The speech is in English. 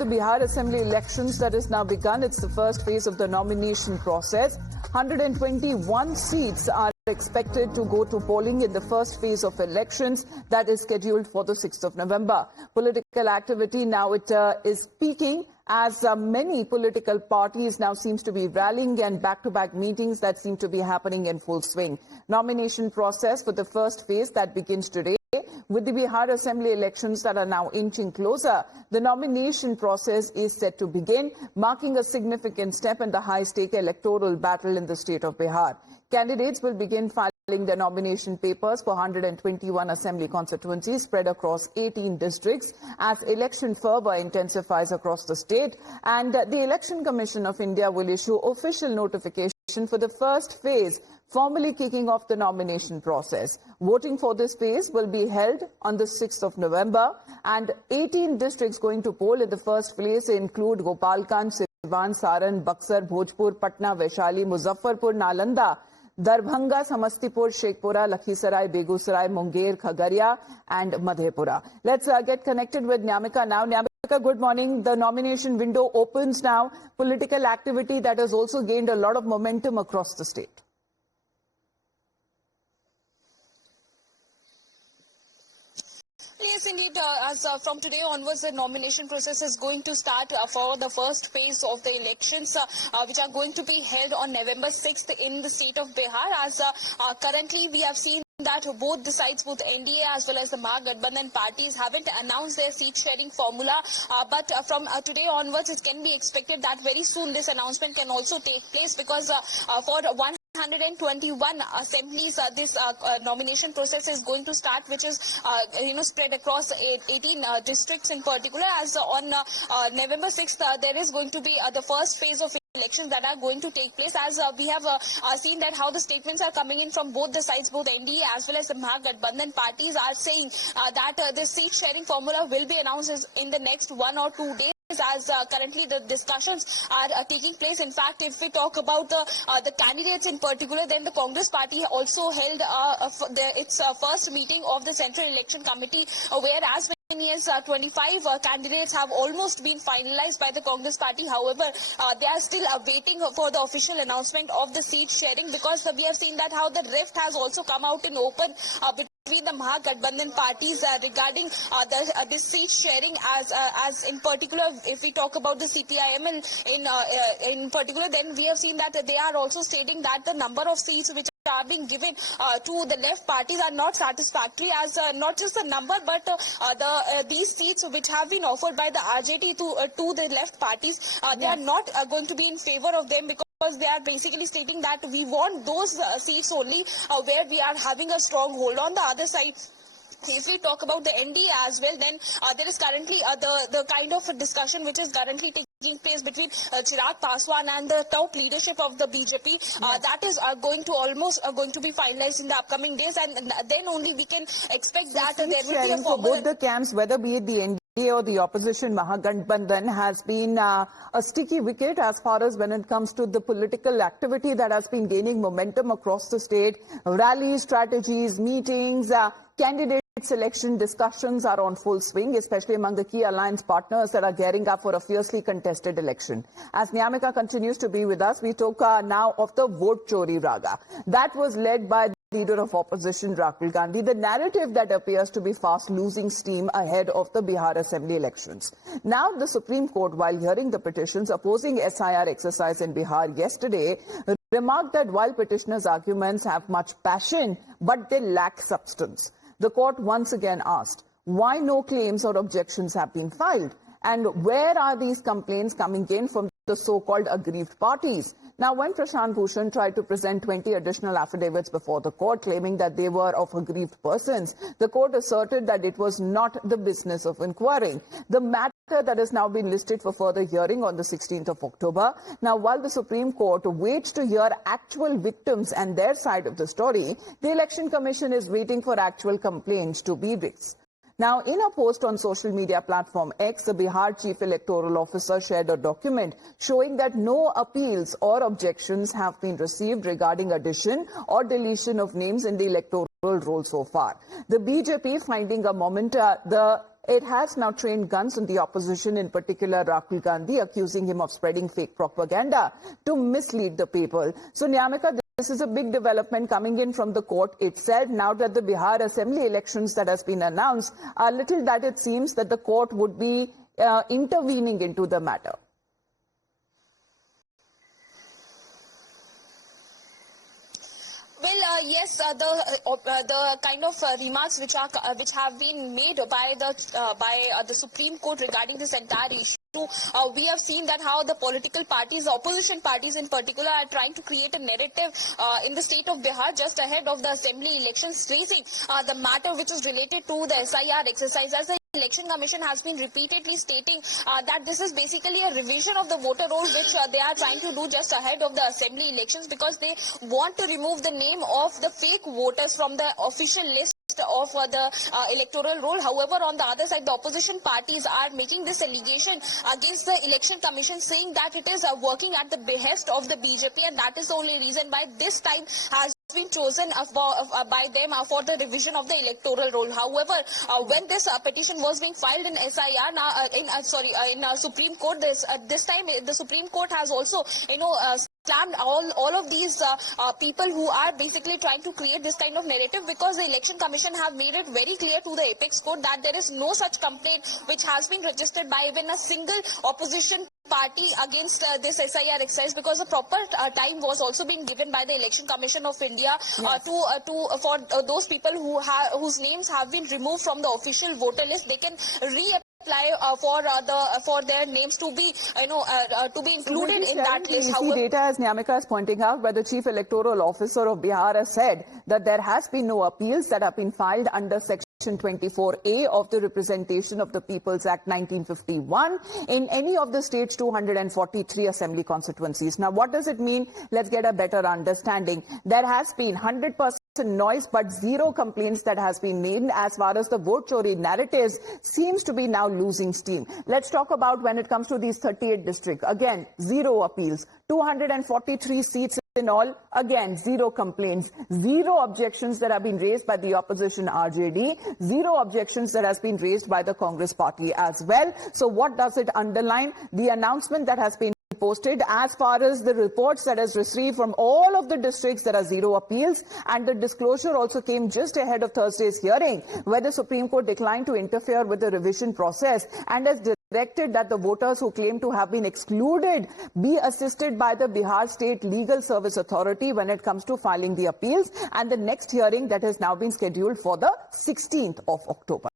the Bihar Assembly Elections that has now begun. It's the first phase of the nomination process. 121 seats are expected to go to polling in the first phase of elections that is scheduled for the 6th of November. Political activity now is peaking as many political parties now seems to be rallying and back-to-back meetings that seem to be happening in full swing. Nomination process for the first phase that begins today. With the Bihar Assembly elections that are now inching closer, the nomination process is set to begin, marking a significant step in the high-stake electoral battle in the state of Bihar. Candidates will begin filing their nomination papers for 121 assembly constituencies spread across 18 districts as election fervor intensifies across the state, and the Election Commission of India will issue official notification for the first phase, formally kicking off the nomination process. Voting for this phase will be held on the 6th of November, and 18 districts going to poll in the first phase include Gopalganj, Siwan, Saran, Buxar, Bhojpur, Patna, Vaishali, Muzaffarpur, Nalanda, Darbhanga, Samastipur, Shekhpura, Lakhisarai, Begusarai, Munger, Khagaria and Madhepura. Let's get connected with Nyamika now. Nyamika, good morning. The nomination window opens now. Political activity that has also gained a lot of momentum across the state. Yes, indeed. As from today onwards, the nomination process is going to start for the first phase of the elections, which are going to be held on November 6th in the state of Bihar. As currently, we have seen that both the sides, both NDA as well as the Mahagathbandhan parties, haven't announced their seat-sharing formula. But from today onwards, it can be expected that very soon this announcement can also take place, because for 121 assemblies, this nomination process is going to start, which is spread across 18 districts in particular. As on November 6th, there is going to be the first phase of elections that are going to take place. As we have seen that how the statements are coming in from both the sides, both NDA as well as the Mahagathbandhan parties are saying that the seat sharing formula will be announced in the next 1 or 2 days. As currently the discussions are taking place. In fact, if we talk about the candidates in particular, then the Congress party also held its first meeting of the Central Election Committee, where as many as 25 candidates have almost been finalized by the Congress party. However, they are still waiting for the official announcement of the seat sharing, because we have seen that how the rift has also come out in open between the Mahagathbandhan parties regarding this seat sharing. As in particular, if we talk about the CPIM in particular, then we have seen that they are also stating that the number of seats which are being given to the left parties are not satisfactory, as not just the number but these seats which have been offered by the RJT to the left parties, they are not going to be in favor of them, because they are basically stating that we want those seats only where we are having a strong hold. On the other side, if we talk about the NDA as well, then there is currently the kind of discussion which is currently taking place between Chirag Paswan and the top leadership of the BJP. That is going to be finalized in the upcoming days, and then only we can expect that there will be a for both the camps, whether be it the NDA or the opposition Mahagathbandhan, has been a sticky wicket as far as when it comes to the political activity that has been gaining momentum across the state. Rallies, strategies, meetings, candidate selection discussions are on full swing, especially among the key alliance partners that are gearing up for a fiercely contested election. As Nyamika continues to be with us, we talk now of the vote Chori raga. That was led by the leader of opposition, Rahul Gandhi, the narrative that appears to be fast losing steam ahead of the Bihar Assembly elections. Now, the Supreme Court, while hearing the petitions opposing SIR exercise in Bihar yesterday, remarked that while petitioners' arguments have much passion, but they lack substance. The court once again asked why no claims or objections have been filed, and where are these complaints coming in from the so-called aggrieved parties. Now, when Prashant Bhushan tried to present 20 additional affidavits before the court claiming that they were of aggrieved persons, the court asserted that it was not the business of inquiring. The matter that has now been listed for further hearing on the 16th of October. Now, while the Supreme Court waits to hear actual victims and their side of the story, the Election Commission is waiting for actual complaints to be raised. Now, in a post on social media platform X, the Bihar Chief Electoral Officer shared a document showing that no appeals or objections have been received regarding addition or deletion of names in the electoral roll so far. The BJP finding a moment the it has now trained guns on the opposition, in particular Rahul Gandhi, accusing him of spreading fake propaganda to mislead the people. So, Nyamika, this is a big development coming in from the court itself. Now that the Bihar Assembly Elections that has been announced, a little that it seems that the court would be intervening into the matter. Well, yes, the kind of remarks which have been made by the Supreme Court regarding this entire issue. We have seen that how the political parties, opposition parties in particular, are trying to create a narrative in the state of Bihar just ahead of the assembly elections, raising the matter which is related to the SIR exercise. As the Election Commission has been repeatedly stating that this is basically a revision of the voter roll which they are trying to do just ahead of the assembly elections, because they want to remove the name of the fake voters from the official list of the electoral roll. However, on the other side, the opposition parties are making this allegation against the Election Commission, saying that it is working at the behest of the BJP, and that is the only reason why this time has been chosen by them for the revision of the electoral roll. However, when this petition was being filed in SIR, in Supreme Court, this time the Supreme Court has also, slammed all of these people who are basically trying to create this kind of narrative, because the Election Commission have made it very clear to the apex court that there is no such complaint which has been registered by even a single opposition party against this SIR exercise, because a proper time was also being given by the Election Commission of India for those people whose names have been removed from the official voter list. They can reapply for their names to be included in that list. However, data, as Nyamika is pointing out, where the Chief Electoral Officer of Bihar has said that there has been no appeals that have been filed under Section 24A of the Representation of the People's Act 1951 in any of the state's 243 assembly constituencies. Now, what does it mean? Let's get a better understanding. There has been 100% noise, but zero complaints that has been made as far as the vote chori narratives seems to be now losing steam. Let's talk about when it comes to these 38 districts. Again, zero appeals, 243 seats in all, again, zero complaints, zero objections that have been raised by the opposition RJD, zero objections that has been raised by the Congress party as well. So what does it underline? The announcement that has been posted as far as the reports that has received from all of the districts, there are zero appeals, and the disclosure also came just ahead of Thursday's hearing, where the Supreme Court declined to interfere with the revision process and has directed that the voters who claim to have been excluded be assisted by the Bihar State Legal Service Authority when it comes to filing the appeals, and the next hearing that has now been scheduled for the 16th of October.